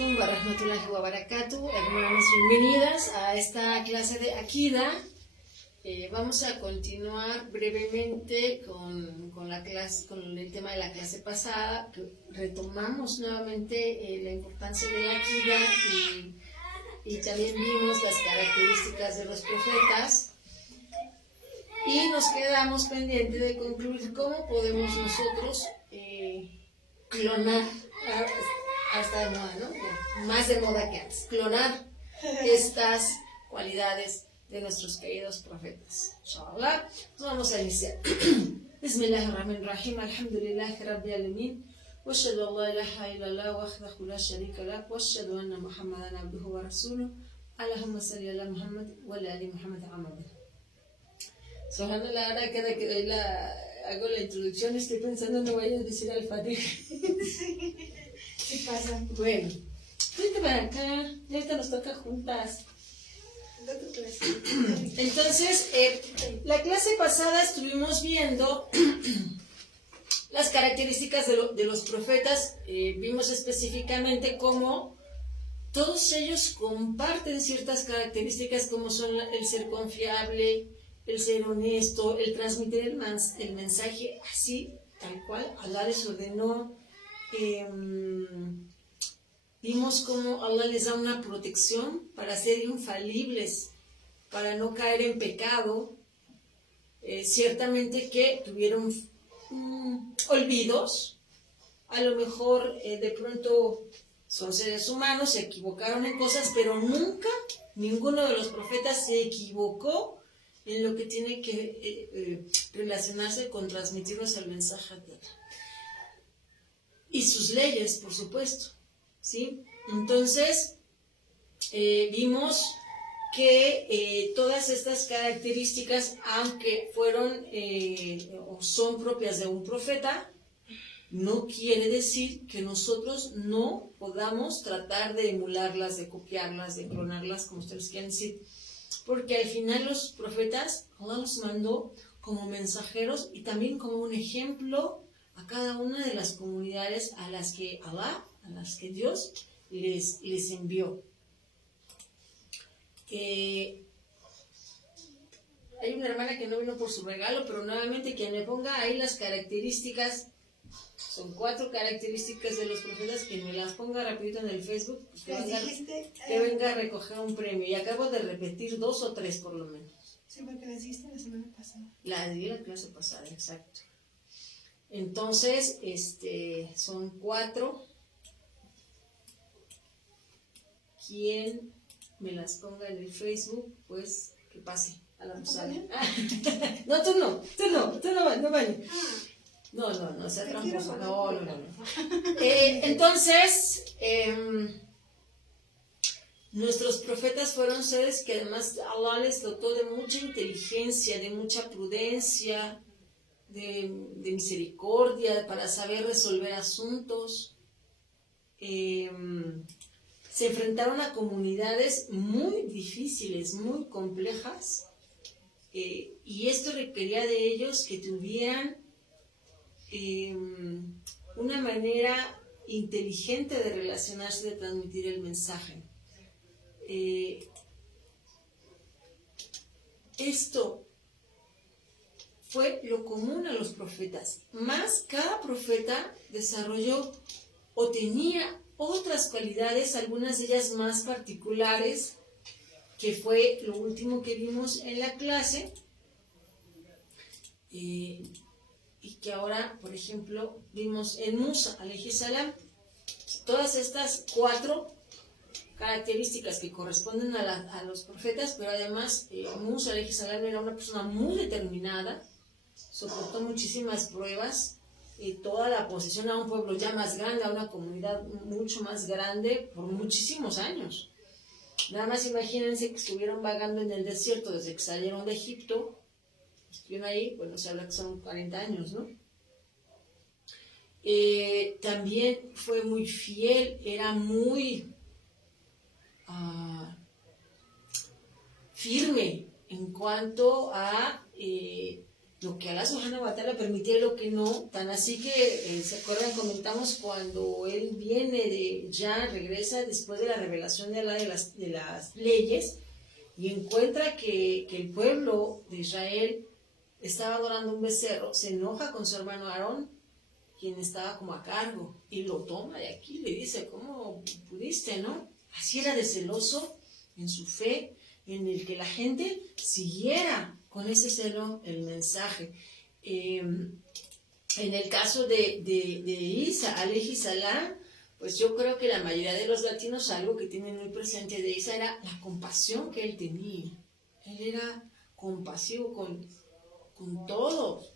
alaikum wa rahmatullahi wa barakatuh. Hermanas, bienvenidas a esta clase de Akida. Vamos a continuar brevemente con la clase, con el tema de la clase pasada. Retomamos nuevamente la importancia de la Akida y también vimos las características de los profetas. Y nos quedamos pendientes de concluir cómo podemos nosotros clonar, hasta de moda, ¿no? Más de moda que antes, clonar estas cualidades de nuestros queridos profetas. Inshallah, pues vamos a iniciar. Bismillahirrahmanirrahim, alhamdulillahi rabbil alamin, wa ashhadu an la ilaha illallah wahdahu la sharika lah, wa ashhadu anna Muhammadan abduhu wa rasuluhu. Allahumma salli ala Muhammad wa ala ali Muhammad amada. Subhanallah, ahora cada que doy hago la introducción estoy pensando no vaya a decir al-Fatih. ¿Qué pasa? Bueno, vete para acá, ya ahorita nos toca juntas. Entonces, la clase pasada estuvimos viendo las características de los profetas. Vimos específicamente cómo todos ellos comparten ciertas características como son el ser confiable, el ser honesto, el transmitir el mensaje así, tal cual Allah les ordenó. Vimos cómo Allah les da una protección para ser infalibles, para no caer en pecado. Ciertamente que tuvieron olvidos, a lo mejor de pronto son seres humanos, se equivocaron en cosas, pero nunca ninguno de los profetas se equivocó en lo que tiene que relacionarse con transmitirnos el mensaje de Allah. Y sus leyes, por supuesto, ¿sí? Entonces, vimos que todas estas características, aunque fueron o son propias de un profeta, no quiere decir que nosotros no podamos tratar de emularlas, de copiarlas, de clonarlas, como ustedes quieran decir. Porque al final los profetas, Allah los mandó como mensajeros y también como un ejemplo a cada una de las comunidades a las que Allah, a las que Dios les envió. Hay una hermana que no vino por su regalo, pero nuevamente quien me ponga ahí las características, son 4 características de los profetas, quien me las ponga rapidito en el Facebook, pues que venga a recoger un premio. Y acabo de repetir 2 o 3 por lo menos. Sí, porque las dijiste la semana pasada. La di la clase pasada, exacto. Entonces, son 4. Quien me las ponga en el Facebook, pues que pase a la musala. No, tú no vayas. No, sea tramposo. No. Entonces, nuestros profetas fueron seres que además Allah les dotó de mucha inteligencia, de mucha prudencia, de misericordia para saber resolver asuntos. Se enfrentaron a comunidades muy difíciles, muy complejas, y esto requería de ellos que tuvieran una manera inteligente de relacionarse, de transmitir el mensaje. Esto fue lo común a los profetas, más cada profeta desarrolló o tenía otras cualidades, algunas de ellas más particulares, que fue lo último que vimos en la clase, y que ahora, por ejemplo, vimos en Musa, alayhi salam. Todas estas 4 características que corresponden a los profetas, pero además Musa, alayhi salam, era una persona muy determinada, soportó muchísimas pruebas, toda la posesión a un pueblo ya más grande, a una comunidad mucho más grande, por muchísimos años. Nada más imagínense que estuvieron vagando en el desierto desde que salieron de Egipto. Estuvieron ahí, bueno, se habla que son 40 años, ¿no? También fue muy fiel, era muy firme en cuanto a lo que Allah subhanahu wa ta'ala permitía y lo que no, tan así que, ¿se acuerdan? Comentamos cuando él regresa después de la revelación de Allah de las leyes, y encuentra que el pueblo de Israel estaba adorando un becerro, se enoja con su hermano Aarón, quien estaba como a cargo, y lo toma de aquí, le dice, ¿cómo pudiste, no? Así era de celoso en su fe, en el que la gente siguiera con ese celo el mensaje. En el caso de Isa, alayhi salam, pues yo creo que la mayoría de los latinos, algo que tienen muy presente de Isa era la compasión que él tenía. Él era compasivo con todos,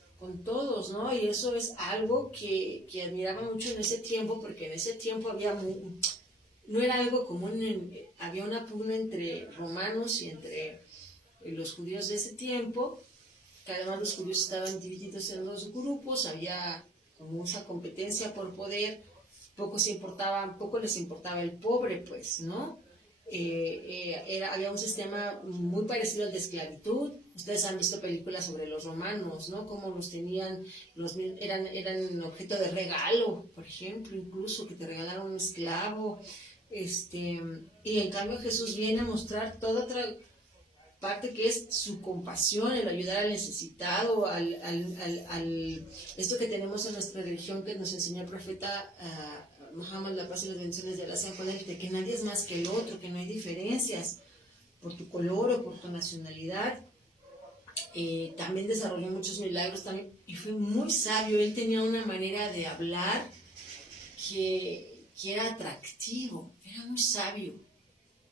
¿no? Y eso es algo que admiraba mucho en ese tiempo, porque en ese tiempo no era algo común, había una pugna entre romanos y entre los judíos de ese tiempo, que además los judíos estaban divididos en dos grupos, había como mucha competencia por poder, poco les importaba el pobre, pues, ¿no? Había un sistema muy parecido al de esclavitud. Ustedes han visto películas sobre los romanos, ¿no? Cómo los tenían, eran objeto de regalo, por ejemplo, incluso que te regalaron un esclavo. Y en cambio Jesús viene a mostrar toda otra parte que es su compasión, el ayudar al necesitado, esto que tenemos en nuestra religión que nos enseñó el profeta Muhammad, la paz y las bendiciones de Allah sean con él, de que nadie es más que el otro, que no hay diferencias por tu color o por tu nacionalidad. También desarrolló muchos milagros también, y fue muy sabio. Él tenía una manera de hablar que era atractivo, era muy sabio.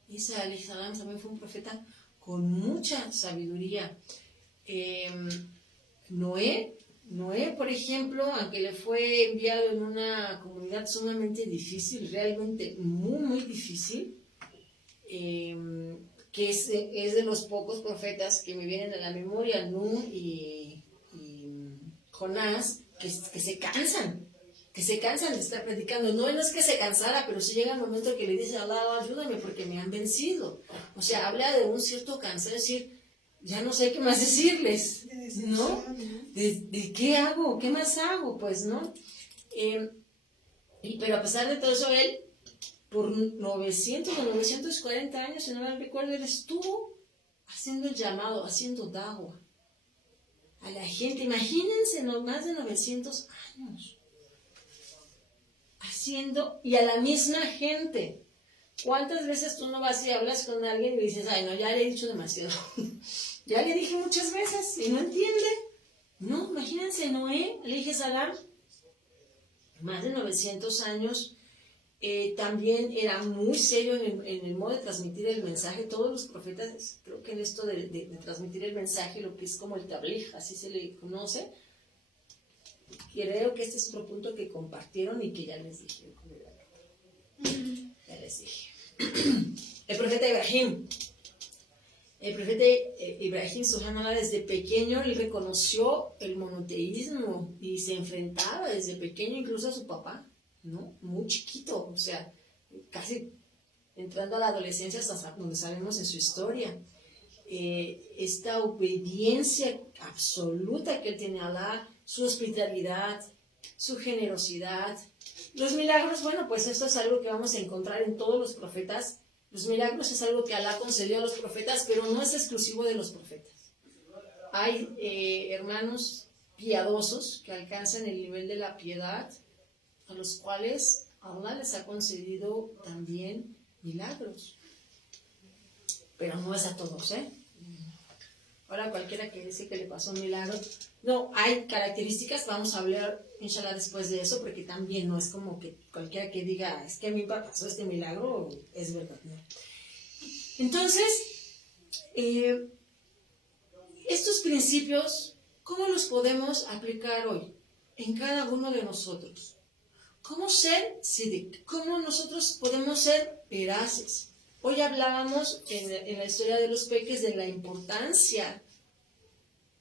Isa alayhi salam también fue un profeta con mucha sabiduría. Noé, por ejemplo, aunque le fue enviado en una comunidad sumamente difícil, realmente muy, muy difícil, que es de los pocos profetas que me vienen a la memoria, Nuh y Jonás, que se cansan de estar predicando. No es que se cansara, pero sí llega el momento en que le dice a Allah, ayúdame porque me han vencido. O sea, habla de un cierto cansancio, es decir, ya no sé qué más decirles, ¿no? ¿De qué hago? ¿Qué más hago? Pues, ¿no? Pero a pesar de todo eso, él, por 900 o 940 años, si no me recuerdo, él estuvo haciendo el llamado, haciendo da'wah a la gente. Imagínense, más de 900 años. Haciendo, y a la misma gente. ¿Cuántas veces tú no vas y hablas con alguien y dices, ay, no, ya le he dicho demasiado? Ya le dije muchas veces y no entiende. No, imagínense, Noé, alayhi salam, más de 900 años, también era muy serio en el modo de transmitir el mensaje. Todos los profetas, creo que en esto de transmitir el mensaje, lo que es como el tabligh, así se le conoce, creo que este es otro punto que compartieron y que ya les dije. Ya les dije. El profeta Ibrahim, subhanallah, desde pequeño él reconoció el monoteísmo y se enfrentaba desde pequeño incluso a su papá, ¿no? Muy chiquito, o sea, casi entrando a la adolescencia hasta donde sabemos en su historia. Esta obediencia absoluta que él tiene a Allah, su hospitalidad, su generosidad. Los milagros, bueno, pues esto es algo que vamos a encontrar en todos los profetas. Los milagros es algo que Alá concedió a los profetas, pero no es exclusivo de los profetas. Hay hermanos piadosos que alcanzan el nivel de la piedad, a los cuales Allah les ha concedido también milagros. Pero no es a todos, ¿eh? Ahora cualquiera que dice que le pasó un milagro, no, hay características, vamos a hablar inshallah después de eso, porque también no es como que cualquiera que diga, es que a mí pasó este milagro, es verdad, ¿no? Entonces, estos principios, ¿cómo los podemos aplicar hoy en cada uno de nosotros? ¿Cómo ser sidiq? ¿Cómo nosotros podemos ser veraces? Hoy hablábamos en la historia de los peques de la importancia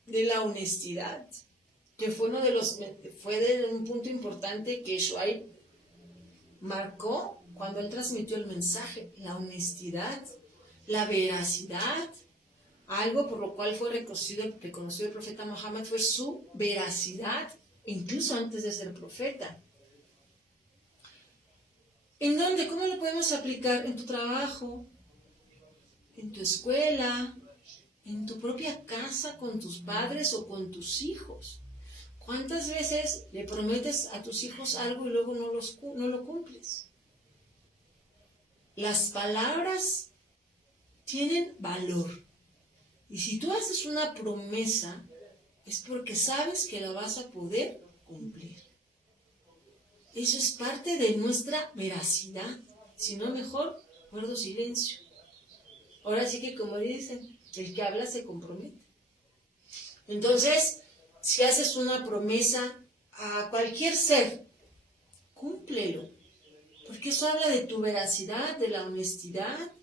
de la honestidad, que fue un punto importante que Shuaib marcó cuando él transmitió el mensaje, la honestidad, la veracidad. Algo por lo cual fue reconocido el profeta Muhammad fue su veracidad, incluso antes de ser profeta. ¿En dónde? ¿Cómo lo podemos aplicar? En tu trabajo, en tu escuela, en tu propia casa, con tus padres o con tus hijos. ¿Cuántas veces le prometes a tus hijos algo y luego no lo cumples? Las palabras tienen valor. Y si tú haces una promesa, es porque sabes que la vas a poder cumplir. Eso es parte de nuestra veracidad. Si no, mejor guardo silencio. Ahora sí que, como dicen, el que habla se compromete. Entonces, si haces una promesa a cualquier ser, cúmplelo. Porque eso habla de tu veracidad, de la honestidad.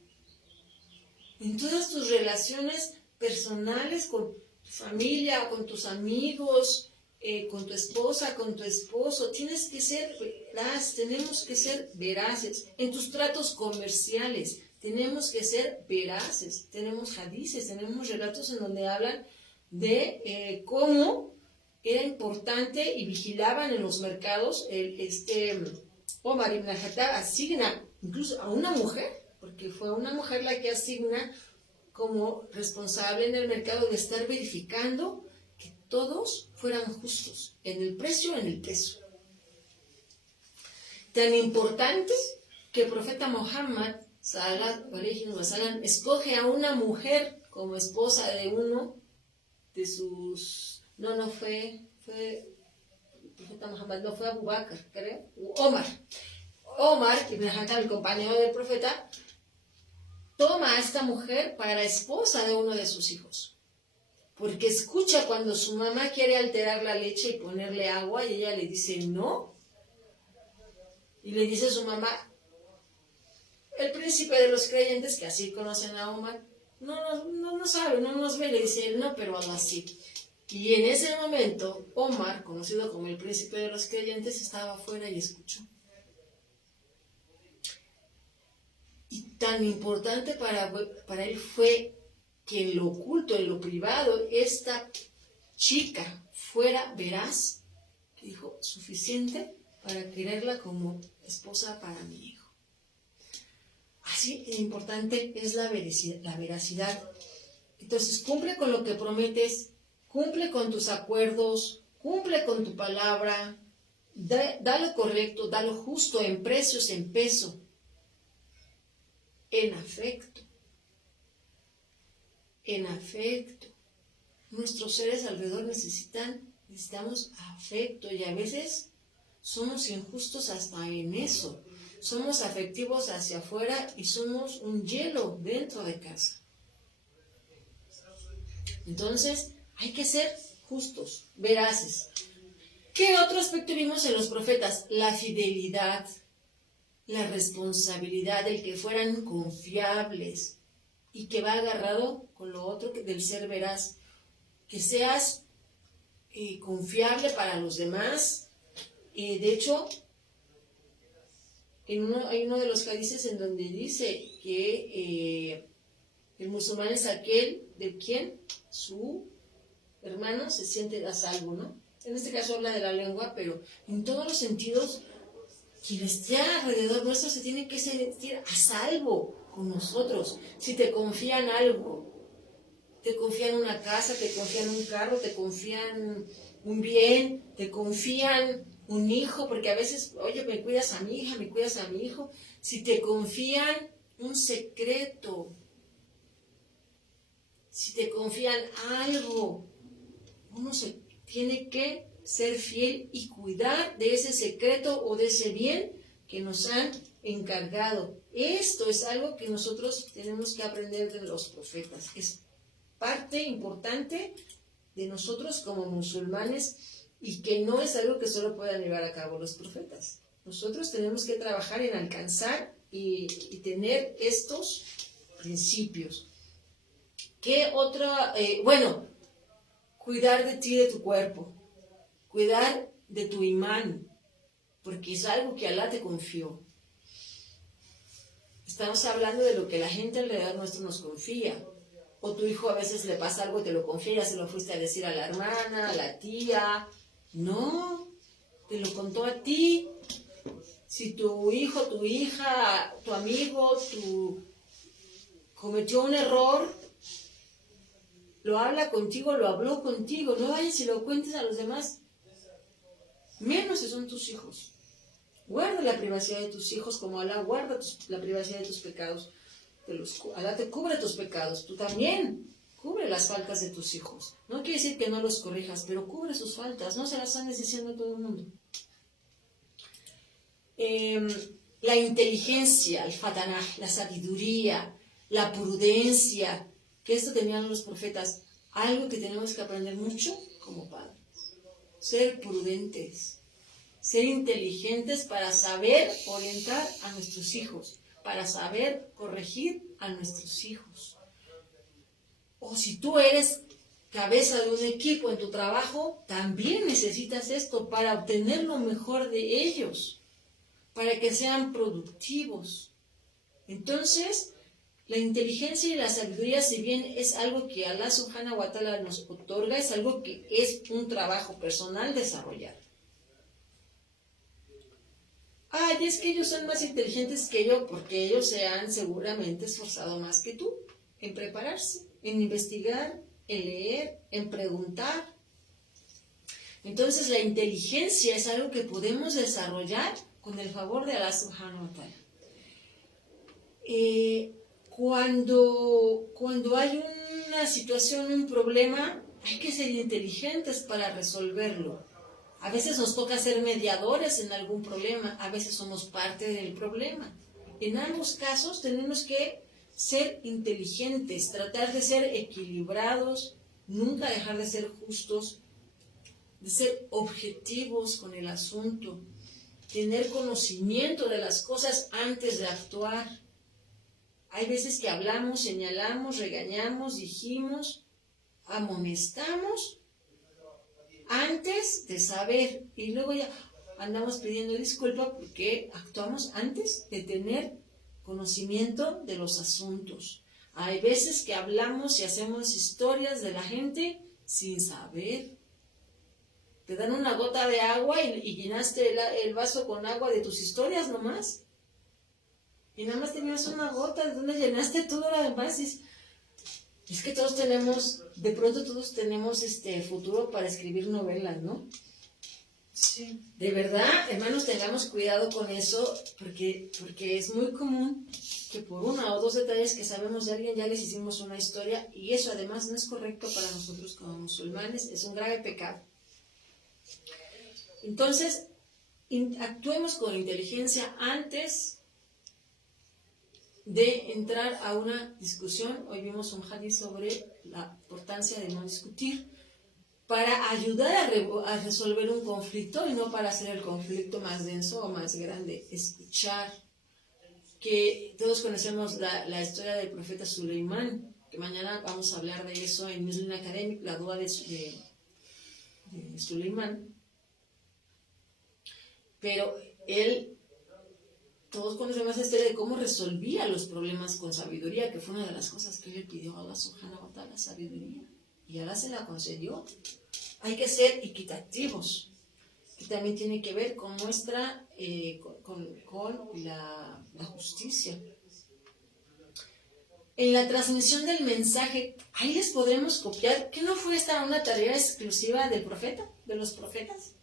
En todas tus relaciones personales con tu familia, con tus amigos, con tu esposa, con tu esposo, tienes que ser veraz, tenemos que ser veraces. En tus tratos comerciales, tenemos que ser veraces. Tenemos hadices, tenemos relatos en donde hablan de cómo era importante y vigilaban en los mercados. Omar ibn al-Khattab asigna incluso a una mujer, porque fue una mujer la que asigna como responsable en el mercado de estar verificando que todos fueran justos en el precio, en el peso. Tan importante que el profeta Muhammad sallallahu alaihi wasallam escoge a una mujer como esposa de uno de sus... No fue el profeta Muhammad, no fue Abu Bakr, creo, Omar, ibn al-Khattab, el compañero del profeta, toma a esta mujer para esposa de uno de sus hijos. Porque escucha cuando su mamá quiere alterar la leche y ponerle agua y ella le dice no. Y le dice a su mamá, el príncipe de los creyentes, que así conocen a Omar, no sabe, no nos ve, le dice no, pero Allah sí. Y en ese momento, Omar, conocido como el príncipe de los creyentes, estaba afuera y escuchó. Y tan importante para él fue que en lo oculto, en lo privado, esta chica fuera veraz, que dijo, suficiente para quererla como esposa para mi hijo. Así de importante es la veracidad. Entonces, cumple con lo que prometes, cumple con tus acuerdos, cumple con tu palabra, da lo correcto, da lo justo en precios, en peso, en afecto. En afecto. Nuestros seres alrededor necesitamos afecto y a veces somos injustos hasta en eso. Somos afectivos hacia afuera y somos un hielo dentro de casa. Entonces, hay que ser justos, veraces. ¿Qué otro aspecto vimos en los profetas? La fidelidad, la responsabilidad, el que fueran confiables y que va agarrado con lo otro del ser veraz. Que seas confiable para los demás. De hecho, hay uno de los hadices en donde dice que el musulmán es aquel de quien su hermano se siente a salvo, ¿no? En este caso habla de la lengua, pero en todos los sentidos, quien esté alrededor nuestro se tiene que sentir a salvo con nosotros. Si te confían algo, te confían una casa, te confían un carro, te confían un bien, te confían un hijo, porque a veces, oye, me cuidas a mi hija, me cuidas a mi hijo. Si te confían un secreto, si te confían algo, uno se tiene que ser fiel y cuidar de ese secreto o de ese bien que nos han encargado. Esto es algo que nosotros tenemos que aprender de los profetas. Es parte importante de nosotros como musulmanes y que no es algo que solo puedan llevar a cabo los profetas. Nosotros tenemos que trabajar en alcanzar y tener estos principios. ¿Qué otra? Cuidar de ti, de tu cuerpo, cuidar de tu imán, porque es algo que Alá te confió. Estamos hablando de lo que la gente alrededor nuestro nos confía. O tu hijo a veces le pasa algo y te lo confía, ya se lo fuiste a decir a la hermana, a la tía. No, te lo contó a ti. Si tu hijo, tu hija, tu amigo, cometió un error, lo habla contigo, lo habló contigo. No vayas y lo cuentes a los demás. Menos si son tus hijos. Guarda la privacidad de tus hijos como Alá guarda la privacidad de tus pecados. Alá te cubre tus pecados. Tú también cubre las faltas de tus hijos. No quiere decir que no los corrijas, pero cubre sus faltas. No se las andes diciendo a todo el mundo. La inteligencia, el fatanah, la sabiduría, la prudencia, que esto tenían los profetas. Algo que tenemos que aprender mucho como padres. Ser prudentes. Ser inteligentes para saber orientar a nuestros hijos, para saber corregir a nuestros hijos. O si tú eres cabeza de un equipo en tu trabajo, también necesitas esto para obtener lo mejor de ellos, para que sean productivos. Entonces, la inteligencia y la sabiduría, si bien es algo que Allah Subhanahu wa Ta'ala nos otorga, es algo que es un trabajo personal desarrollar. Ay, es que ellos son más inteligentes que yo, porque ellos se han seguramente esforzado más que tú en prepararse, en investigar, en leer, en preguntar. Entonces la inteligencia es algo que podemos desarrollar con el favor de Allah Subhanahu wa Ta'ala. Cuando hay una situación, un problema, hay que ser inteligentes para resolverlo. A veces nos toca ser mediadores en algún problema, a veces somos parte del problema. En ambos casos tenemos que ser inteligentes, tratar de ser equilibrados, nunca dejar de ser justos, de ser objetivos con el asunto, tener conocimiento de las cosas antes de actuar. Hay veces que hablamos, señalamos, regañamos, dijimos, amonestamos, antes de saber, y luego ya andamos pidiendo disculpa porque actuamos antes de tener conocimiento de los asuntos. Hay veces que hablamos y hacemos historias de la gente sin saber. Te dan una gota de agua y llenaste el vaso con agua de tus historias nomás. Y nada más tenías una gota, ¿de dónde llenaste todo lo demás? Es que todos tenemos, de pronto todos tenemos futuro para escribir novelas, ¿no? Sí. De verdad, hermanos, tengamos cuidado con eso, porque es muy común que por una o dos detalles que sabemos de alguien ya les hicimos una historia, y eso además no es correcto para nosotros como musulmanes, es un grave pecado. Entonces, actuemos con inteligencia antes de entrar a una discusión. Hoy vimos un hadith sobre la importancia de no discutir para ayudar a resolver un conflicto y no para hacer el conflicto más denso o más grande. Escuchar, que todos conocemos la historia del profeta Suleimán, que mañana vamos a hablar de eso en Muslim Academic, la dua de Suleimán. Pero todos conocemos la historia de cómo resolvía los problemas con sabiduría, que fue una de las cosas que le pidió a Allah Subhanahu wa Ta'ala, sabiduría. Y Allah se la concedió. Hay que ser equitativos, que también tiene que ver con nuestra, con la justicia. En la transmisión del mensaje, ahí les podremos copiar, ¿que no fue esta una tarea exclusiva del profeta, de los profetas?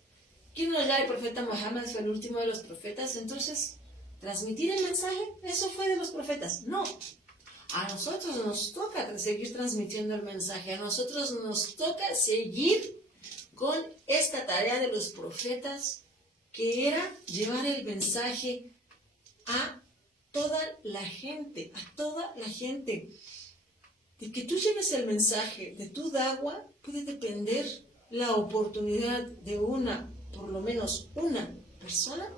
¿Quién nos da el profeta Muhammad? Fue el último de los profetas. Entonces, transmitir el mensaje, eso fue de los profetas. No, a nosotros nos toca seguir transmitiendo el mensaje, a nosotros nos toca seguir con esta tarea de los profetas, que era llevar el mensaje a toda la gente, De que tú lleves el mensaje de tu da'wa puede depender la oportunidad de por lo menos una persona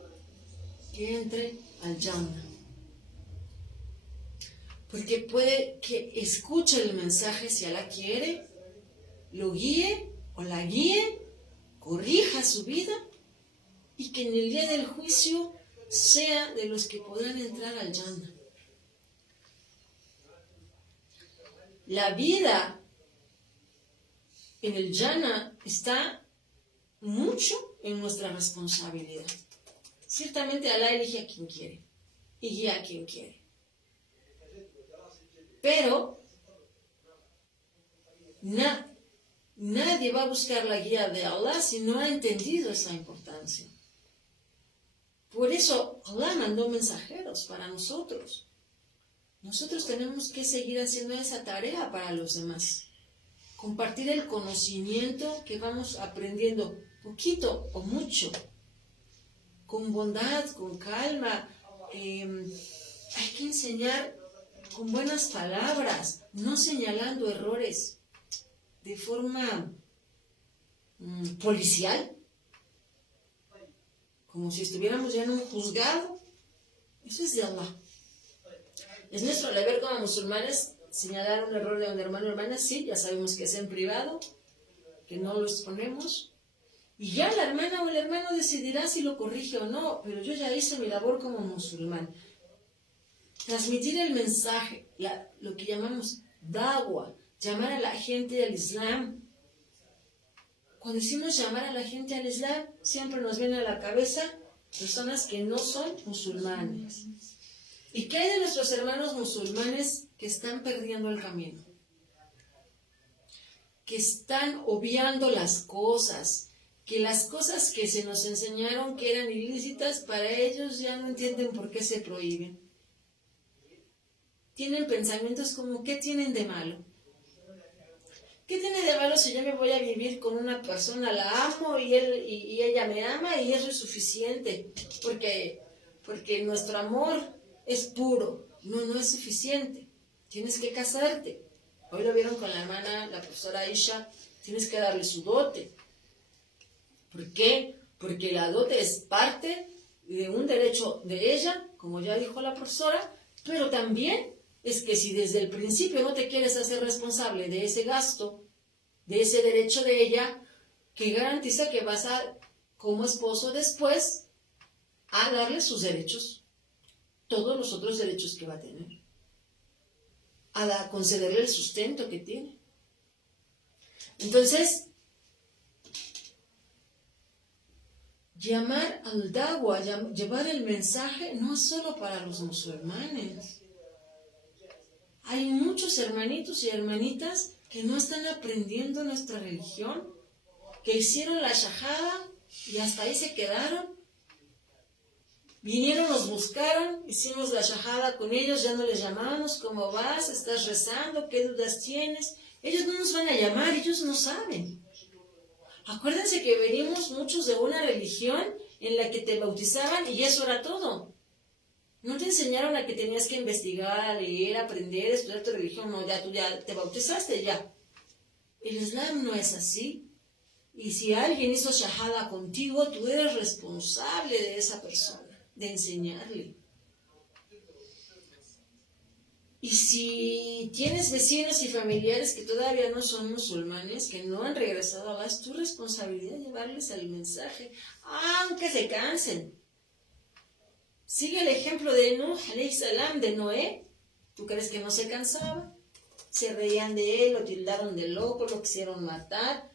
que entre al Jannah. Porque puede que escuche el mensaje si Allah quiere, lo guíe o la guíe, corrija su vida y que en el día del juicio sea de los que podrán entrar al Jannah. la vida en el Jannah está mucho en nuestra responsabilidad. Ciertamente Allah elige a quien quiere y guía a quien quiere. Pero nadie va a buscar la guía de Allah si no ha entendido esa importancia. Por eso Allah mandó mensajeros para nosotros. Nosotros tenemos que seguir haciendo esa tarea para los demás. Compartir el conocimiento que vamos aprendiendo, poquito o mucho, con bondad, con calma. Hay que enseñar con buenas palabras, no señalando errores de forma policial, como si estuviéramos ya en un juzgado. Eso es de Allah. Es nuestro deber como musulmanes señalar un error de un hermano o hermana. Sí, ya sabemos que es en privado, que no lo exponemos, y ya la hermana o el hermano decidirá si lo corrige o no, pero yo ya hice mi labor como musulmán. Transmitir el mensaje, lo que llamamos da'wa, llamar a la gente al Islam. Cuando decimos llamar a la gente al Islam, siempre nos viene a la cabeza personas que no son musulmanes. ¿Y qué hay de nuestros hermanos musulmanes que están perdiendo el camino? Que están obviando las cosas, que las cosas que se nos enseñaron que eran ilícitas, para ellos ya no entienden por qué se prohíben. Tienen pensamientos como, ¿qué tienen de malo? ¿Qué tiene de malo si yo me voy a vivir con una persona, la amo y ella me ama y eso es suficiente? Porque nuestro amor es puro. No es suficiente. Tienes que casarte. Hoy lo vieron con la hermana, la profesora Aisha. Tienes que darle su dote. ¿Por qué? Porque la dote es parte de un derecho de ella, como ya dijo la profesora, pero también es que si desde el principio no te quieres hacer responsable de ese gasto, de ese derecho de ella, que garantiza que vas a, como esposo después, a darle sus derechos, todos los otros derechos que va a tener, a concederle el sustento que tiene. Entonces, llamar al da'wa, llevar el mensaje, no es solo para los musulmanes. Hay muchos hermanitos y hermanitas que no están aprendiendo nuestra religión, que hicieron la shahada y hasta ahí se quedaron. Vinieron, nos buscaron, hicimos la shahada con ellos, ya no les llamábamos, ¿cómo vas? ¿Estás rezando? ¿Qué dudas tienes? Ellos no nos van a llamar, ellos no saben. Acuérdense que venimos muchos de una religión en la que te bautizaban y eso era todo. No te enseñaron a que tenías que investigar, a leer, aprender, estudiar tu religión. No, tú ya te bautizaste, ya. El Islam no es así. Y si alguien hizo shahada contigo, tú eres responsable de esa persona, de enseñarle. Y si tienes vecinos y familiares que todavía no son musulmanes, que no han regresado a Allah, es tu responsabilidad llevarles el mensaje, aunque se cansen. Sigue el ejemplo de Nuh, alayhi salam, de Noé. ¿Tú crees que no se cansaba? Se reían de él, lo tildaron de loco, lo quisieron matar.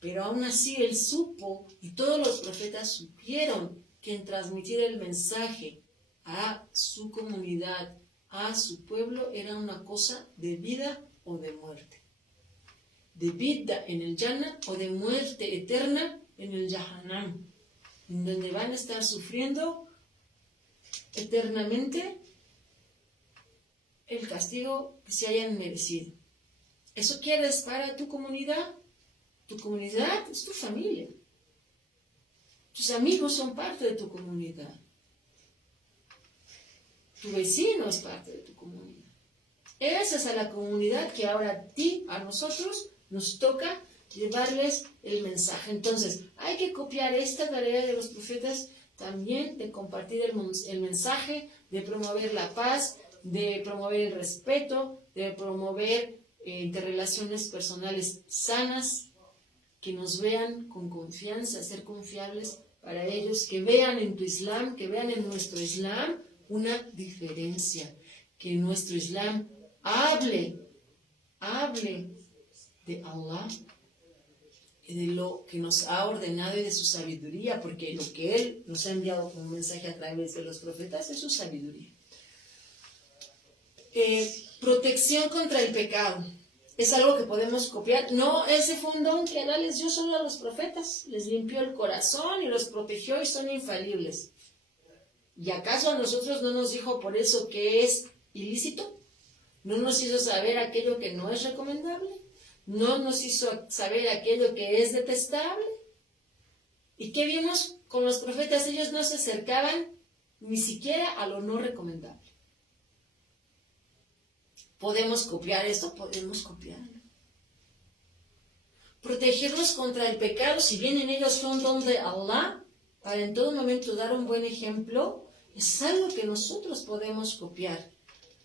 Pero aún así él supo, y todos los profetas supieron, que en transmitir el mensaje a su comunidad, a su pueblo, era una cosa de vida o de muerte. De vida en el Jannah o de muerte eterna en el Jahannam, en donde van a estar sufriendo eternamente el castigo que se hayan merecido. ¿Eso quieres para tu comunidad? Tu comunidad es tu familia. Tus amigos son parte de tu comunidad. Tu vecino es parte de tu comunidad. Esa es a la comunidad que ahora a ti, a nosotros, nos toca llevarles el mensaje. Entonces, hay que copiar esta tarea de los profetas también, de compartir el mensaje, de promover la paz, de promover el respeto, de promover interrelaciones personales sanas, que nos vean con confianza, ser confiables para ellos, que vean en tu Islam, que vean en nuestro Islam una diferencia, que nuestro Islam hable hable de Allah y de lo que nos ha ordenado y de su sabiduría, porque lo que Él nos ha enviado como mensaje a través de los profetas es su sabiduría. Protección contra el pecado. Es algo que podemos copiar. No, ese fue un don que Allah les dio solo a los profetas. Les limpió el corazón y los protegió y son infalibles. ¿Y acaso a nosotros no nos dijo por eso que es ilícito? ¿No nos hizo saber aquello que no es recomendable? ¿No nos hizo saber aquello que es detestable? ¿Y qué vimos con los profetas? Ellos no se acercaban ni siquiera a lo no recomendable. ¿Podemos copiar esto? Podemos copiarlo. Protegerlos contra el pecado, si bien en ellos fue un don de Allah, para en todo momento dar un buen ejemplo, es algo que nosotros podemos copiar.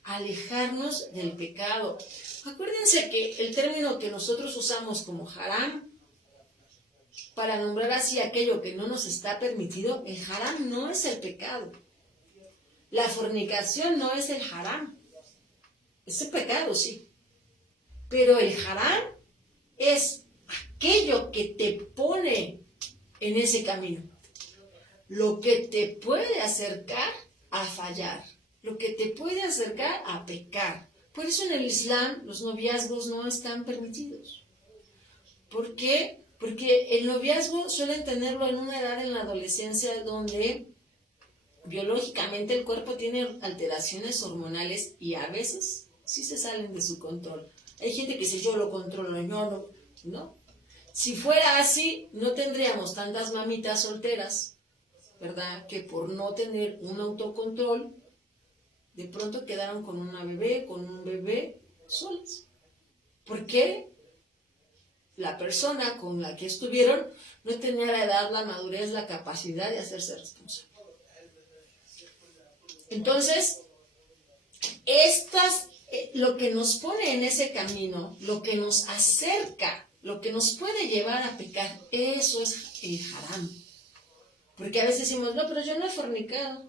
Alejarnos del pecado. Acuérdense que el término que nosotros usamos como haram, para nombrar así aquello que no nos está permitido, el haram no es el pecado. La fornicación no es el haram. Es el pecado, sí. Pero el haram es aquello que te pone en ese camino. Lo que te puede acercar a fallar. Lo que te puede acercar a pecar. Por eso en el Islam los noviazgos no están permitidos. ¿Por qué? Porque el noviazgo suelen tenerlo en una edad en la adolescencia donde biológicamente el cuerpo tiene alteraciones hormonales y a veces sí se salen de su control. Hay gente que dice, yo lo controlo, no. Si fuera así, no tendríamos tantas mamitas solteras, ¿verdad? Que por no tener un autocontrol, de pronto quedaron con una bebé, con un bebé, solas. ¿Por qué? La persona con la que estuvieron no tenía la edad, la madurez, la capacidad de hacerse responsable. Entonces, lo que nos pone en ese camino, lo que nos acerca, lo que nos puede llevar a pecar, eso es el haram. Porque a veces decimos, no, pero yo no he fornicado.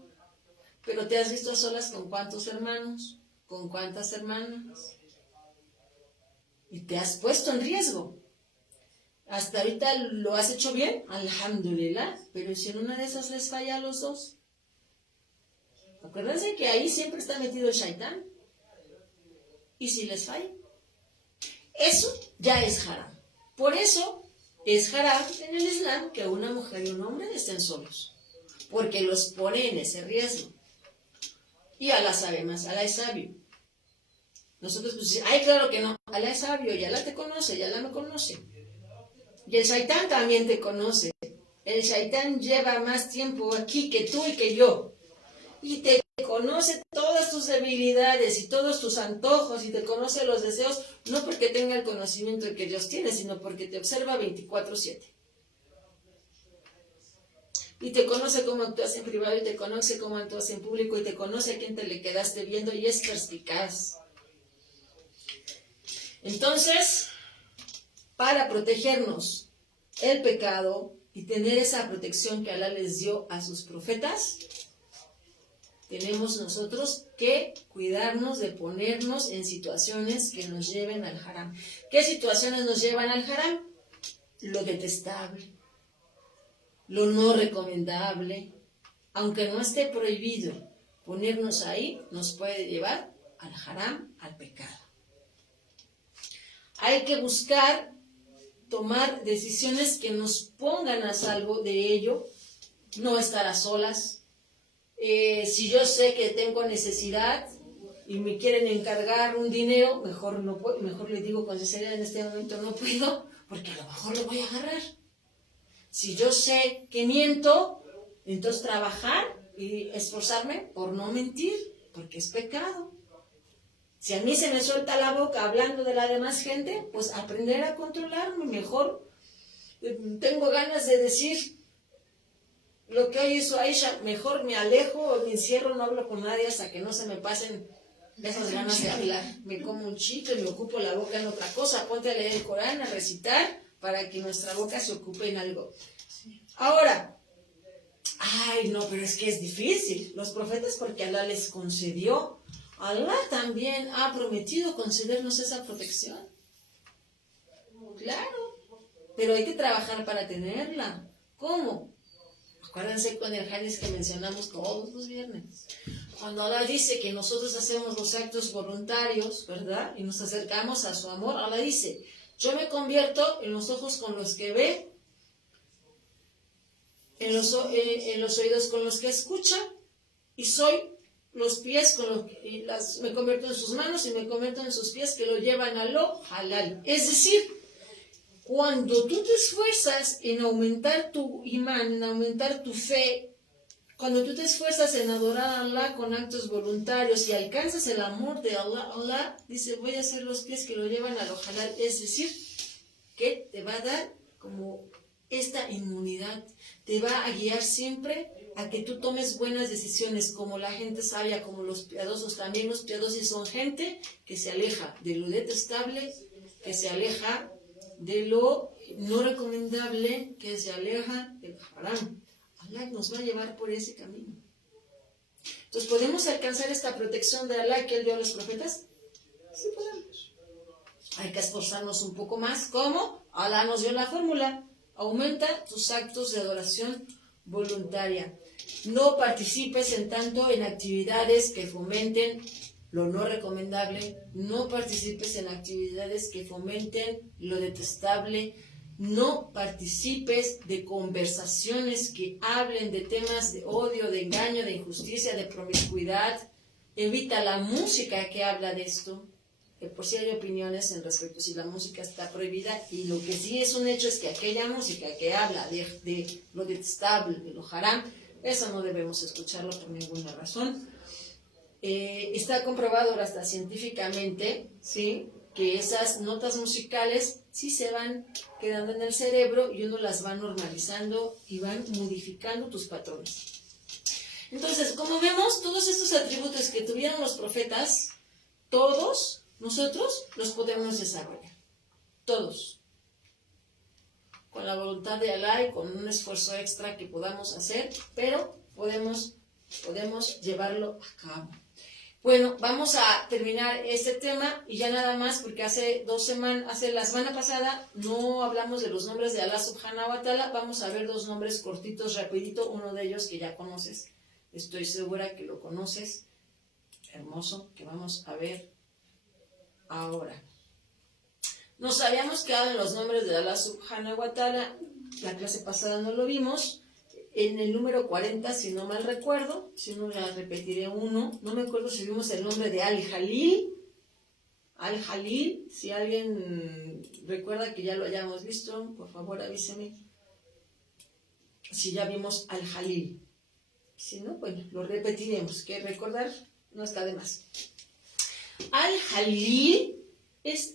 Pero te has visto a solas con cuántos hermanos, con cuántas hermanas. Y te has puesto en riesgo. Hasta ahorita lo has hecho bien, alhamdulillah. Pero si en una de esas les falla a los dos. Acuérdense que ahí siempre está metido el shaitán. ¿Y si les falla? Eso ya es haram. Por eso es haram en el Islam que una mujer y un hombre estén solos. Porque los pone en ese riesgo. Y Allah sabe más, Allah es sabio. Nosotros pues, ay, claro que no, Allah es sabio, y Allah te conoce, y Allah me conoce. Y el shaitán también te conoce. El shaitán lleva más tiempo aquí que tú y que yo. Y te conoce todas tus debilidades y todos tus antojos, y te conoce los deseos, no porque tenga el conocimiento que Dios tiene, sino porque te observa 24/7. Y te conoce cómo actúas en privado, y te conoce cómo actúas en público, y te conoce a quién te le quedaste viendo, y es perspicaz. Entonces, para protegernos el pecado y tener esa protección que Allah les dio a sus profetas, tenemos nosotros que cuidarnos de ponernos en situaciones que nos lleven al haram. ¿Qué situaciones nos llevan al haram? Lo detestable. Lo no recomendable, aunque no esté prohibido, ponernos ahí nos puede llevar al haram, al pecado. Hay que buscar tomar decisiones que nos pongan a salvo de ello, no estar a solas. Si yo sé que tengo necesidad y me quieren encargar un dinero, mejor le digo con sinceridad, en este momento no puedo, porque a lo mejor lo voy a agarrar. Si yo sé que miento, entonces trabajar y esforzarme por no mentir, porque es pecado. Si a mí se me suelta la boca hablando de la demás gente, pues aprender a controlarme mejor. Tengo ganas de decir lo que hoy hizo Aisha, mejor me alejo o me encierro, no hablo con nadie hasta que no se me pasen esas ganas de hablar. Me como un chicle, me ocupo la boca en otra cosa, ponte a leer el Corán, a recitar, para que nuestra boca se ocupe en algo. Ahora, ay no, pero es que es difícil. Los profetas, porque Allah les concedió Allah también ha prometido concedernos esa protección. Claro, pero hay que trabajar para tenerla. ¿Cómo? Acuérdense con el hadith que mencionamos todos los viernes. Cuando Allah dice que nosotros hacemos los actos voluntarios, ¿verdad? Y nos acercamos a su amor, Allah dice, yo me convierto en los ojos con los que ve, en los oídos con los que escucha, y soy los pies con los que, me convierto en sus manos y me convierto en sus pies que lo llevan a lo halal. Es decir, cuando tú te esfuerzas en aumentar tu imán, en aumentar tu fe, cuando tú te esfuerzas en adorar a Allah con actos voluntarios y alcanzas el amor de Allah, Allah dice, voy a hacer los pies que lo llevan a lo halal. Es decir, que te va a dar como esta inmunidad, te va a guiar siempre a que tú tomes buenas decisiones, como la gente sabia, como los piadosos. También los piadosos son gente que se aleja de lo detestable, que se aleja de lo no recomendable, que se aleja del haram. Allah nos va a llevar por ese camino. Entonces, ¿podemos alcanzar esta protección de Allah que Él dio a los profetas? Sí podemos. Hay que esforzarnos un poco más. ¿Cómo? Allah nos dio la fórmula. Aumenta tus actos de adoración voluntaria. No participes en tanto en actividades que fomenten lo no recomendable. No participes en actividades que fomenten lo detestable. No participes de conversaciones que hablen de temas de odio, de engaño, de injusticia, de promiscuidad. Evita la música que habla de esto. Por si hay opiniones en respecto a si la música está prohibida, y lo que sí es un hecho es que aquella música que habla de lo detestable, de lo haram, eso no debemos escucharlo por ninguna razón. Está comprobado hasta científicamente, ¿sí?, que esas notas musicales sí se van quedando en el cerebro y uno las va normalizando y van modificando tus patrones. Entonces, como vemos, todos estos atributos que tuvieron los profetas, todos nosotros los podemos desarrollar. Todos. Con la voluntad de Allah y con un esfuerzo extra que podamos hacer, pero podemos llevarlo a cabo. Bueno, vamos a terminar este tema y ya nada más, porque la semana pasada no hablamos de los nombres de Allah Subhanahu wa Ta'ala. Vamos a ver dos nombres cortitos, rapidito, uno de ellos que ya conoces, estoy segura que lo conoces, hermoso, que vamos a ver ahora. Nos habíamos quedado en los nombres de Allah Subhanahu wa Ta'ala, la clase pasada no lo vimos, en el número 40, si no mal recuerdo, si no la repetiré uno, no me acuerdo si vimos el nombre de Al-Jalil, si alguien recuerda que ya lo hayamos visto, por favor avíseme si ya vimos Al-Jalil. Si no, bueno, lo repetiremos, que recordar no está de más. Al-Jalil es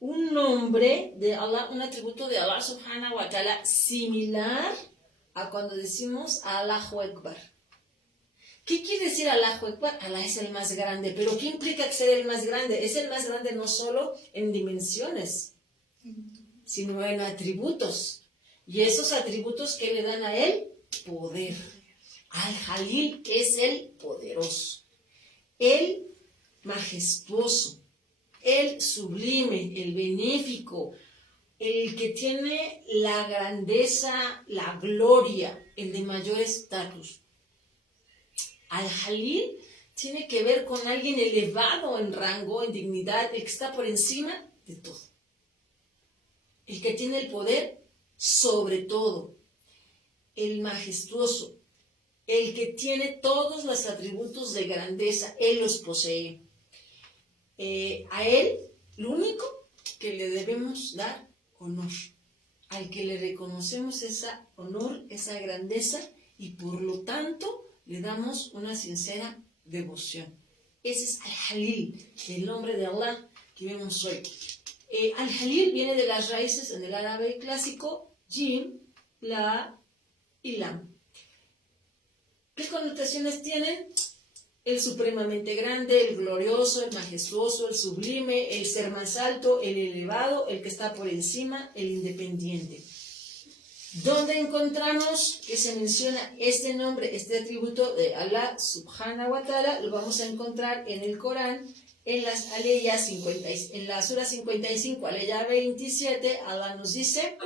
un nombre de Allah, un atributo de Allah Subhanahu wa Ta'ala similar a cuando decimos Allahu Akbar. ¿Qué quiere decir Allahu Akbar? Allah es el más grande, pero ¿qué implica ser el más grande? Es el más grande no solo en dimensiones, sino en atributos. Y esos atributos que le dan a él, poder. Al-Jalil es el poderoso, el majestuoso, el sublime, el benéfico, el que tiene la grandeza, la gloria, el de mayor estatus. Al-Jalil tiene que ver con alguien elevado en rango, en dignidad, el que está por encima de todo. El que tiene el poder sobre todo. El majestuoso, el que tiene todos los atributos de grandeza, él los posee. A él, lo único que le debemos dar honor, al que le reconocemos ese honor, esa grandeza, y por lo tanto le damos una sincera devoción. Ese es Al-Jalil, el nombre de Allah que vemos hoy. Al-Jalil viene de las raíces en el árabe clásico, Jim, La y Lam. ¿Qué connotaciones tienen? El supremamente grande, el glorioso, el majestuoso, el sublime, el ser más alto, el elevado, el que está por encima, el independiente. ¿Dónde encontramos que se menciona este nombre, este atributo de Allah subhanahu wa ta'ala? Lo vamos a encontrar en el Corán, en las aleyas 50, en la sura 55, aleya 27, Allah nos dice: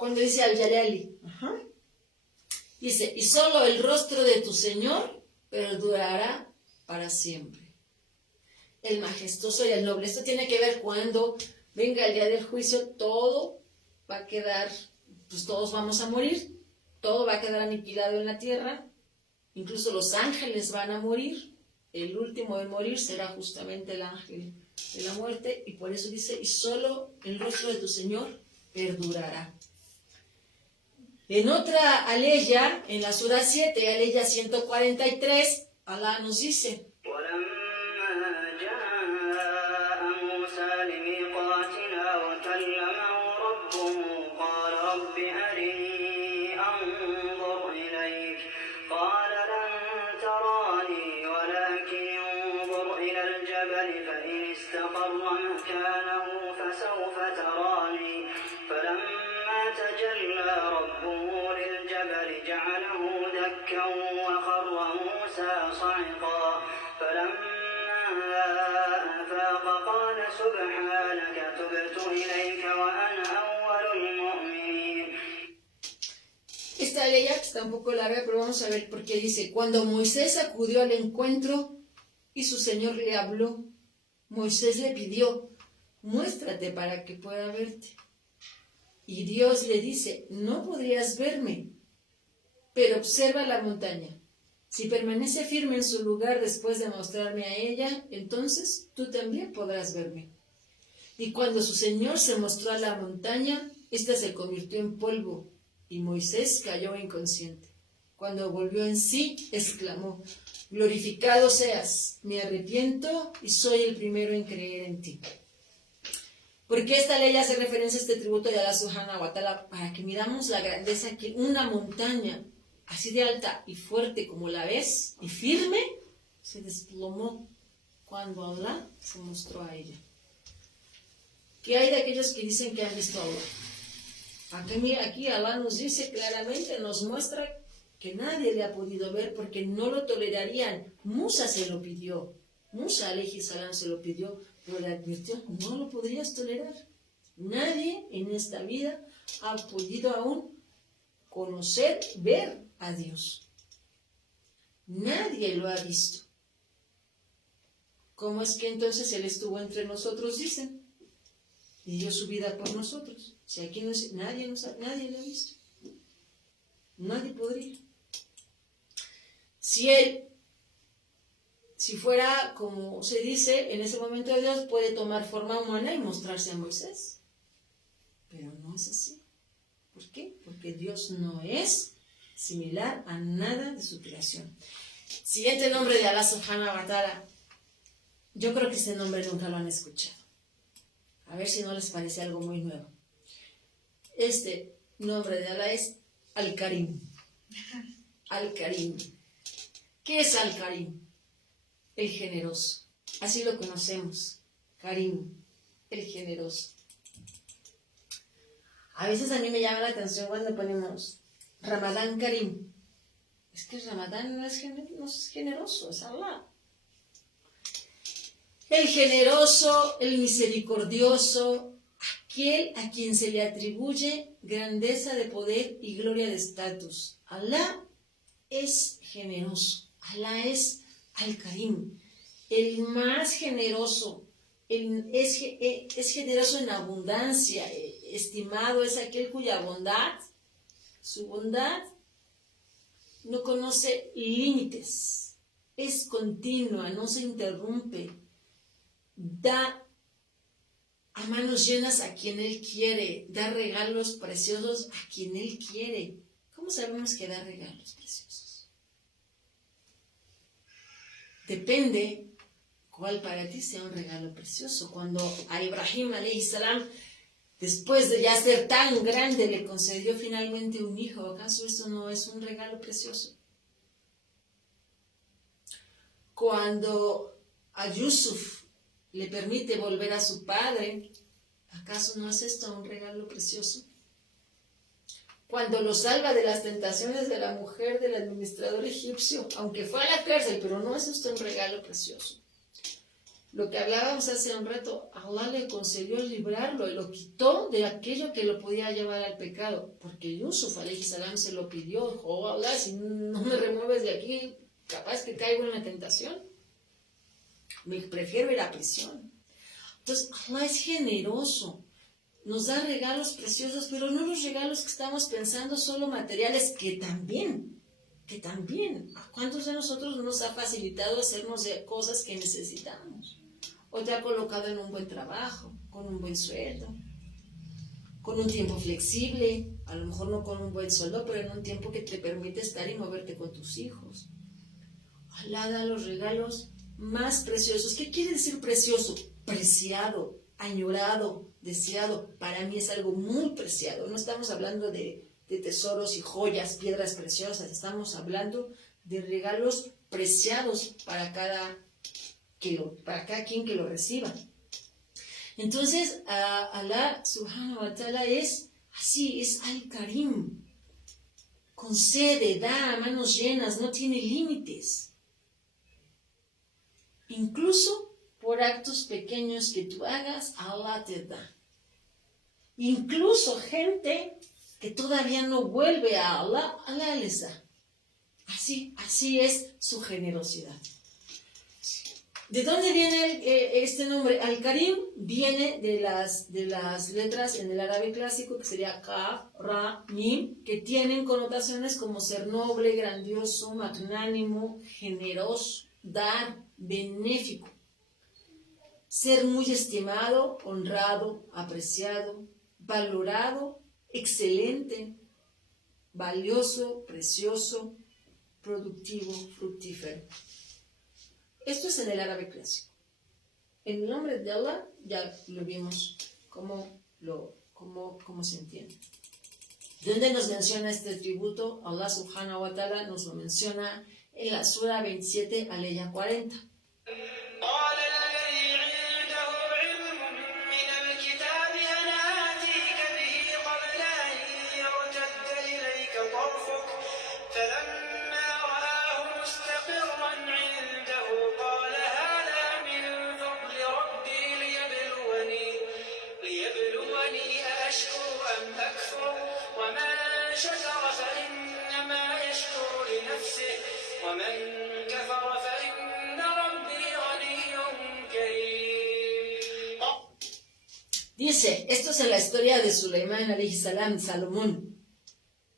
cuando dice al-Jalali, dice, y solo el rostro de tu Señor perdurará para siempre. El majestuoso y el noble. Esto tiene que ver cuando venga el día del juicio, todo va a quedar, pues todos vamos a morir, todo va a quedar aniquilado en la tierra, incluso los ángeles van a morir, el último en morir será justamente el ángel de la muerte, y por eso dice, y solo el rostro de tu Señor perdurará. En otra aleya, en la sura 7, aleya 143, Allah nos dice: esta ley está un poco larga, pero vamos a ver por qué dice: cuando Moisés acudió al encuentro y su Señor le habló, Moisés le pidió: muéstrate para que pueda verte. Y Dios le dice: no podrías verme, pero observa la montaña. Si permanece firme en su lugar después de mostrarme a ella, entonces tú también podrás verme. Y cuando su Señor se mostró a la montaña, ésta se convirtió en polvo, y Moisés cayó inconsciente. Cuando volvió en sí, exclamó: glorificado seas, me arrepiento y soy el primero en creer en ti. Porque esta ley hace referencia a este tributo de Allah subhanahu wa ta'ala, para que miramos la grandeza que una montaña así de alta y fuerte como la ves, y firme, se desplomó cuando Allah se mostró a ella. ¿Qué hay de aquellos que dicen que han visto a Allah? Aquí Allah nos dice claramente, nos muestra que nadie le ha podido ver porque no lo tolerarían. Musa se lo pidió, Musa alayhi salam se lo pidió, pero le advirtió: no lo podrías tolerar. Nadie en esta vida ha podido aún conocer, ver a Dios. Nadie lo ha visto. ¿Cómo es que entonces Él estuvo entre nosotros, dicen? Y dio su vida por nosotros. Si aquí no es, nadie lo ha visto. Nadie podría. Si fuera, como se dice, en ese momento de Dios puede tomar forma humana y mostrarse a Moisés. Pero no es así. ¿Por qué? Porque Dios no es similar a nada de su creación. Siguiente nombre de Allah subhanahu wa ta'ala. Yo creo que ese nombre nunca lo han escuchado. A ver si no les parece algo muy nuevo. Este nombre de Allah es Al-Karim. Al-Karim. ¿Qué es Al-Karim? El generoso. Así lo conocemos. Karim, el generoso. A veces a mí me llama la atención cuando ponemos Ramadán Karim. Es que Ramadán no es generoso, es Allah. El generoso, el misericordioso, aquel a quien se le atribuye grandeza de poder y gloria de estatus. Allah es generoso, Allah es Al-Karim, el más generoso, es generoso en abundancia, estimado es aquel cuya bondad, su bondad no conoce límites, es continua, no se interrumpe, da a manos llenas a quien Él quiere, da regalos preciosos a quien Él quiere. ¿Cómo sabemos que da regalos preciosos? Depende cuál para ti sea un regalo precioso. Cuando a Ibrahim alayhi salam, después de ya ser tan grande, le concedió finalmente un hijo, ¿acaso esto no es un regalo precioso? Cuando a Yusuf le permite volver a su padre, ¿acaso no es esto un regalo precioso? Cuando lo salva de las tentaciones de la mujer del administrador egipcio, aunque fue a la cárcel, pero no es esto un regalo precioso. Lo que hablábamos hace un rato, Allah le concedió librarlo y lo quitó de aquello que lo podía llevar al pecado, porque Yusuf alayhi salam se lo pidió, dijo, oh Allah, si no me remueves de aquí, capaz que caigo en la tentación. Me prefiero ir a prisión. Entonces, Allah es generoso, nos da regalos preciosos, pero no los regalos que estamos pensando solo materiales, que también. ¿A cuántos de nosotros nos ha facilitado hacernos de cosas que necesitamos? O te ha colocado en un buen trabajo, con un buen sueldo, con un tiempo flexible, a lo mejor no con un buen sueldo, pero en un tiempo que te permite estar y moverte con tus hijos. Allah da los regalos más preciosos. ¿Qué quiere decir precioso? Preciado, añorado, deseado. Para mí es algo muy preciado. No estamos hablando de tesoros y joyas, piedras preciosas. Estamos hablando de regalos preciados para cada quien que lo reciba. Entonces, Allah subhanahu wa ta'ala es así, es Al-Karim. Concede, da a manos llenas, no tiene límites. Incluso por actos pequeños que tú hagas, Allah te da. Incluso gente que todavía no vuelve a Allah, Allah les da. Así es su generosidad. ¿De dónde viene este nombre? Al-Karim viene de las letras en el árabe clásico, que sería Kaf, Ra, Mim, que tienen connotaciones como ser noble, grandioso, magnánimo, generoso, dar, benéfico. Ser muy estimado, honrado, apreciado, valorado, excelente, valioso, precioso, productivo, fructífero. Esto es en el árabe clásico. En el nombre de Allah ya lo vimos cómo se entiende. ¿De dónde nos menciona este tributo? Allah subhanahu wa ta'ala nos lo menciona en la sura 27, aleya 40. Dice, esto es en la historia de Suleimán alayhi salam, Salomón.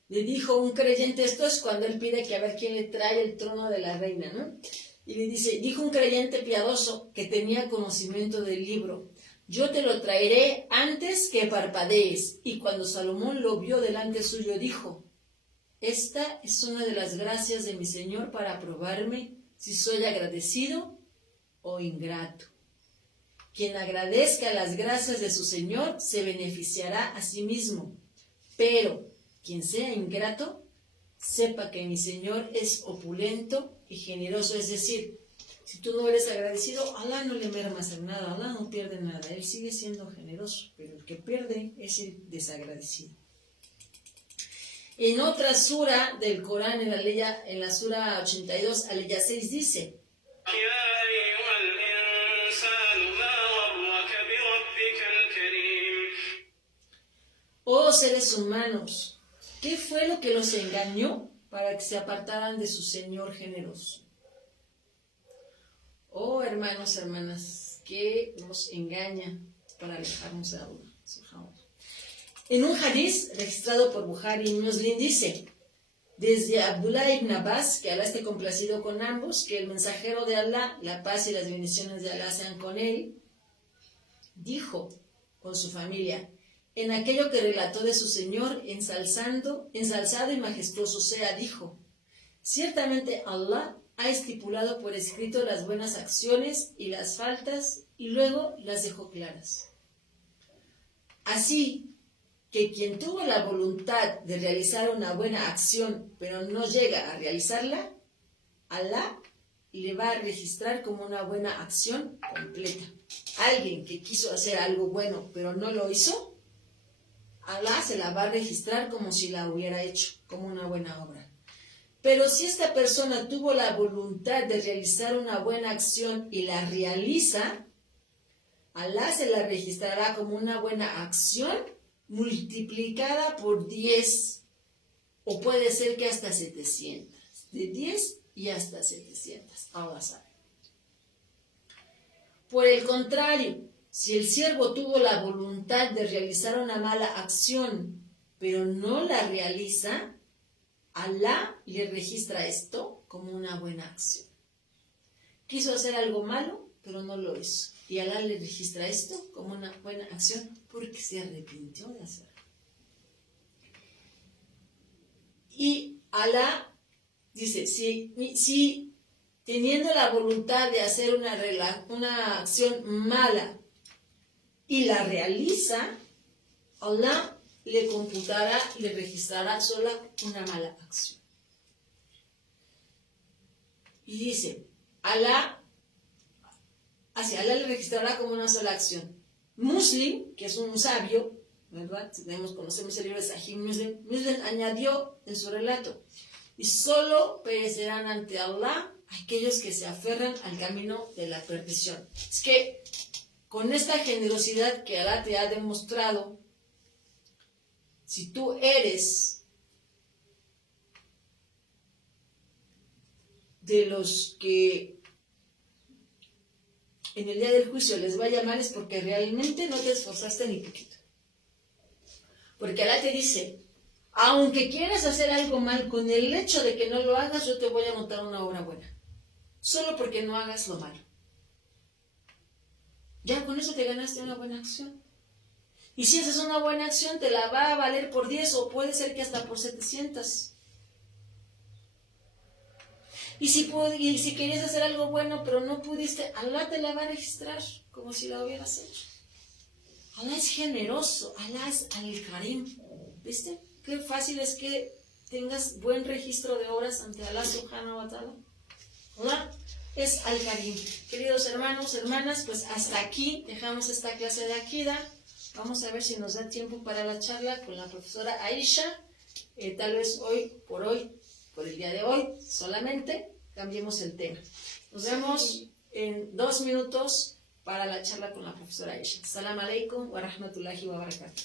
Le dijo un creyente, esto es cuando él pide que a ver quién le trae el trono de la reina, ¿no? Y le dice, dijo un creyente piadoso que tenía conocimiento del libro, yo te lo traeré antes que parpadees. Y cuando Salomón lo vio delante suyo, dijo, esta es una de las gracias de mi Señor para probarme si soy agradecido o ingrato. Quien agradezca las gracias de su Señor se beneficiará a sí mismo, pero quien sea ingrato, sepa que mi Señor es opulento y generoso. Es decir, si tú no eres agradecido, Allah no le mermas en nada, Allah no pierde nada, Él sigue siendo generoso, pero el que pierde es el desagradecido. En otra sura del Corán, en la sura 82, aleya 6, dice, oh seres humanos, ¿qué fue lo que los engañó para que se apartaran de su Señor generoso? Oh hermanos, hermanas, ¿qué nos engaña para alejarnos de Allah? En un hadiz registrado por Bukhari y Muslim dice, desde Abdullah ibn Abbas, que Allah esté complacido con ambos, que el mensajero de Allah, la paz y las bendiciones de Allah sean con él, dijo con su familia, en aquello que relató de su Señor, ensalzado y majestuoso sea, dijo, ciertamente Allah ha estipulado por escrito las buenas acciones y las faltas y luego las dejó claras. Así que quien tuvo la voluntad de realizar una buena acción pero no llega a realizarla, Allah le va a registrar como una buena acción completa. Alguien que quiso hacer algo bueno pero no lo hizo, Allah se la va a registrar como si la hubiera hecho, como una buena obra. Pero si esta persona tuvo la voluntad de realizar una buena acción y la realiza, Allah se la registrará como una buena acción multiplicada por 10, o puede ser que hasta 700, de 10 y hasta 700, Allah sabe. Por el contrario, si el siervo tuvo la voluntad de realizar una mala acción, pero no la realiza, Allah le registra esto como una buena acción. Quiso hacer algo malo, pero no lo hizo. Y Allah le registra esto como una buena acción porque se arrepintió de hacerlo. Y Allah dice, si teniendo la voluntad de hacer una acción mala y la realiza, Allah le computará, le registrará sola una mala acción. Y dice, Allah le registrará como una sola acción. Muslim, que es un sabio, ¿verdad? Conocemos el libro de Sahih Muslim, añadió en su relato, y solo perecerán ante Allah aquellos que se aferran al camino de la perdición. Es que con esta generosidad que Allah te ha demostrado, si tú eres de los que en el día del juicio les vaya mal, es porque realmente no te esforzaste ni poquito. Porque Allah te dice, aunque quieras hacer algo mal, con el hecho de que no lo hagas, yo te voy a anotar una obra buena. Solo porque no hagas lo malo. Ya con eso te ganaste una buena acción. Y si haces una buena acción, te la va a valer por 10 o puede ser que hasta por 700. Y si querías hacer algo bueno, pero no pudiste, Allah te la va a registrar como si la hubieras hecho. Allah es generoso, Allah es Al-Karim. ¿Viste? Qué fácil es que tengas buen registro de obras ante Allah subhanahu wa ta'ala. Allah es Al-Karim. Queridos hermanos, hermanas, pues hasta aquí dejamos esta clase de Akida. Vamos a ver si nos da tiempo para la charla con la profesora Aisha. Tal vez por el día de hoy, solamente cambiemos el tema. Nos vemos en 2 minutos para la charla con la profesora Aisha. Assalamu alaikum wa rahmatullahi wa barakatuh.